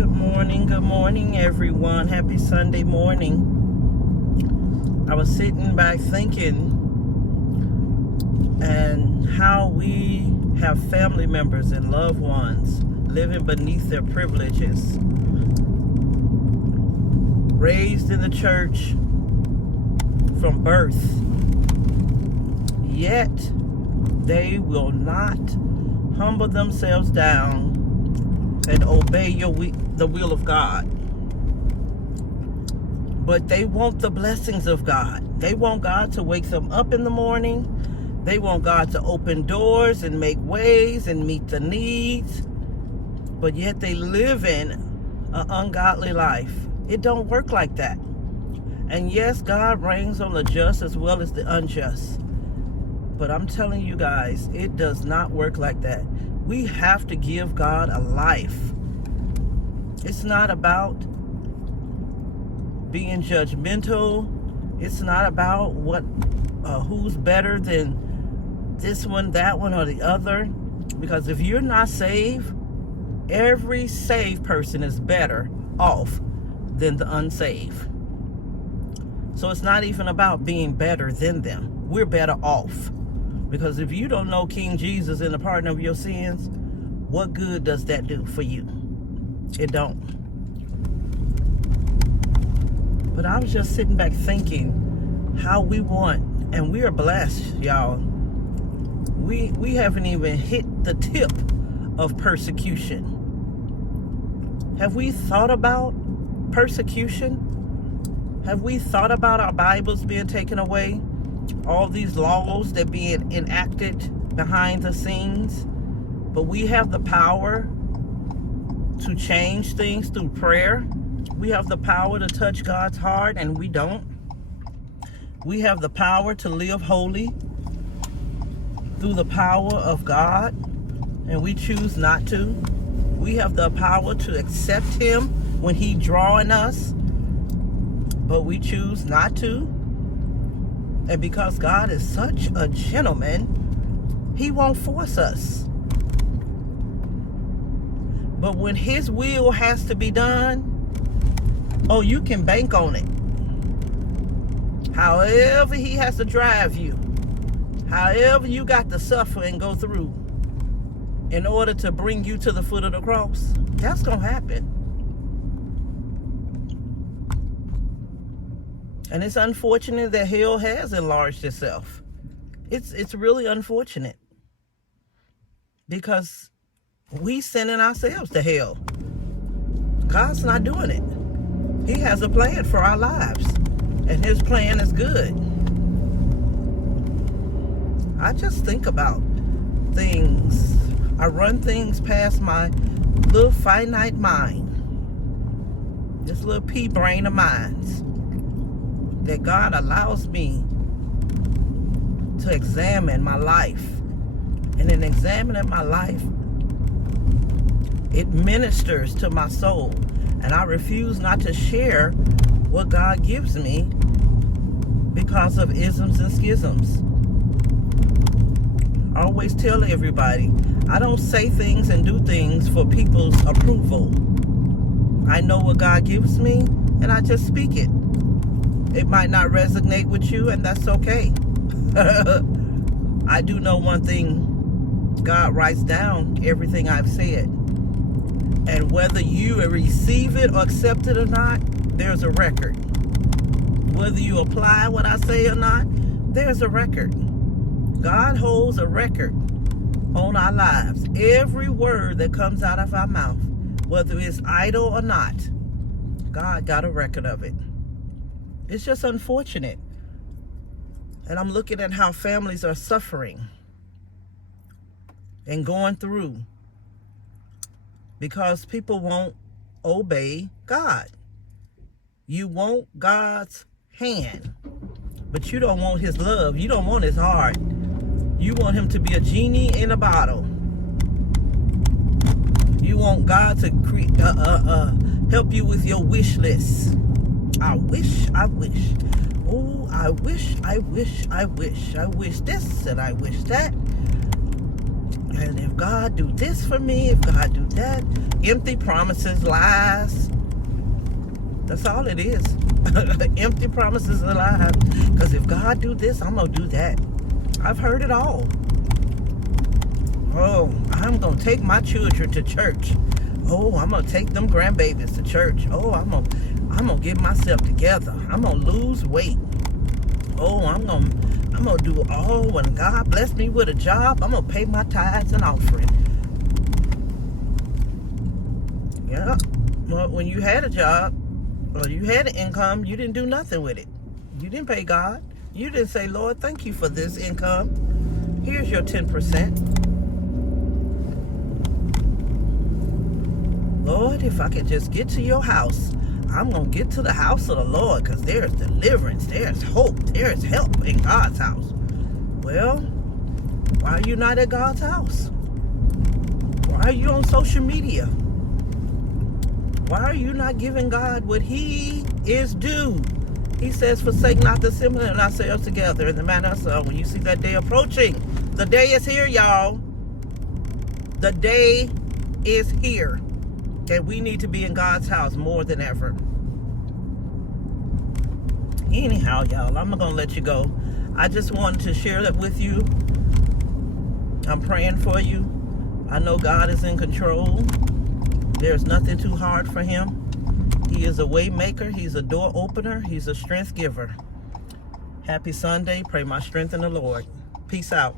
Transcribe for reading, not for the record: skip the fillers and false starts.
Good morning, everyone. Happy Sunday morning. I was sitting back thinking and how we have family members and loved ones living beneath their privileges, raised in the church from birth, yet they will not humble themselves down and obey the will of God. But they want the blessings of God. They want God to wake them up in the morning. They want God to open doors and make ways and meet the needs. But yet they live in an ungodly life. It don't work like that. And yes, God reigns on the just as well as the unjust. But I'm telling you guys, it does not work like that. We have to give God a life. It's not about being judgmental. It's not about who's better than this one, that one, or the other. Because if you're not saved, every saved person is better off than the unsaved. So it's not even about being better than them. We're better off. Because if you don't know King Jesus and the pardon of your sins, what good does that do for you? It don't. But I was just sitting back thinking how we want, and we are blessed, y'all. We haven't even hit the tip of persecution. Have we thought about persecution? Have we thought about our Bibles being taken away? All these laws that being enacted behind the scenes, but we have the power to change things through prayer. We have the power to touch God's heart, and we don't. We have the power to live holy through the power of God, and we choose not to. We have the power to accept Him when He drawing us, but we choose not to. And because God is such a gentleman, He won't force us. But when His will has to be done, oh, you can bank on it. However He has to drive you, however you got to suffer and go through in order to bring you to the foot of the cross, that's going to happen. And it's unfortunate that hell has enlarged itself. It's really unfortunate. Because we sending ourselves to hell. God's not doing it. He has a plan for our lives. And His plan is good. I just think about things. I run things past my little finite mind. This little pea brain of mine. That God allows me to examine my life. And in examining my life, it ministers to my soul. And I refuse not to share what God gives me because of isms and schisms. I always tell everybody, I don't say things and do things for people's approval. I know what God gives me, and I just speak it. It might not resonate with you, and that's okay. I do know one thing. God writes down everything I've said. And whether you receive it or accept it or not, there's a record. Whether you apply what I say or not, there's a record. God holds a record on our lives. Every word that comes out of our mouth, whether it's idle or not, God got a record of it. It's just unfortunate. And I'm looking at how families are suffering and going through because people won't obey God. You want God's hand, but you don't want His love. You don't want His heart. You want Him to be a genie in a bottle. You want God to help you with your wish list. I wish. Oh, I wish this and I wish that. And if God do this for me, if God do that, Empty promises, lies. That's all it is. Empty promises and lies. Because if God do this, I'm going to do that. I've heard it all. Oh, I'm going to take my children to church. Oh, I'm going to take them grandbabies to church. Oh, I'm going to get myself together. I'm going to lose weight. Oh, I'm going to do all. When God bless me with a job, I'm going to pay my tithes and offering. Yeah. Well, when you had a job or you had an income, you didn't do nothing with it. You didn't pay God. You didn't say, Lord, thank you for this income. Here's your 10%. Lord, if I could just get to your house, I'm going to get to the house of the Lord, because there's deliverance, there's hope, there's help in God's house. Well, why are you not at God's house? Why are you on social media? Why are you not giving God what he is due? He says, forsake not the assembling of ourselves together in the manner of some. When you see that day approaching, the day is here, y'all. The day is here. And we need to be in God's house more than ever. Anyhow, y'all, I'm going to let you go. I just wanted to share that with you. I'm praying for you. I know God is in control. There's nothing too hard for him. He is a way maker. He's a door opener. He's a strength giver. Happy Sunday. Pray my strength in the Lord. Peace out.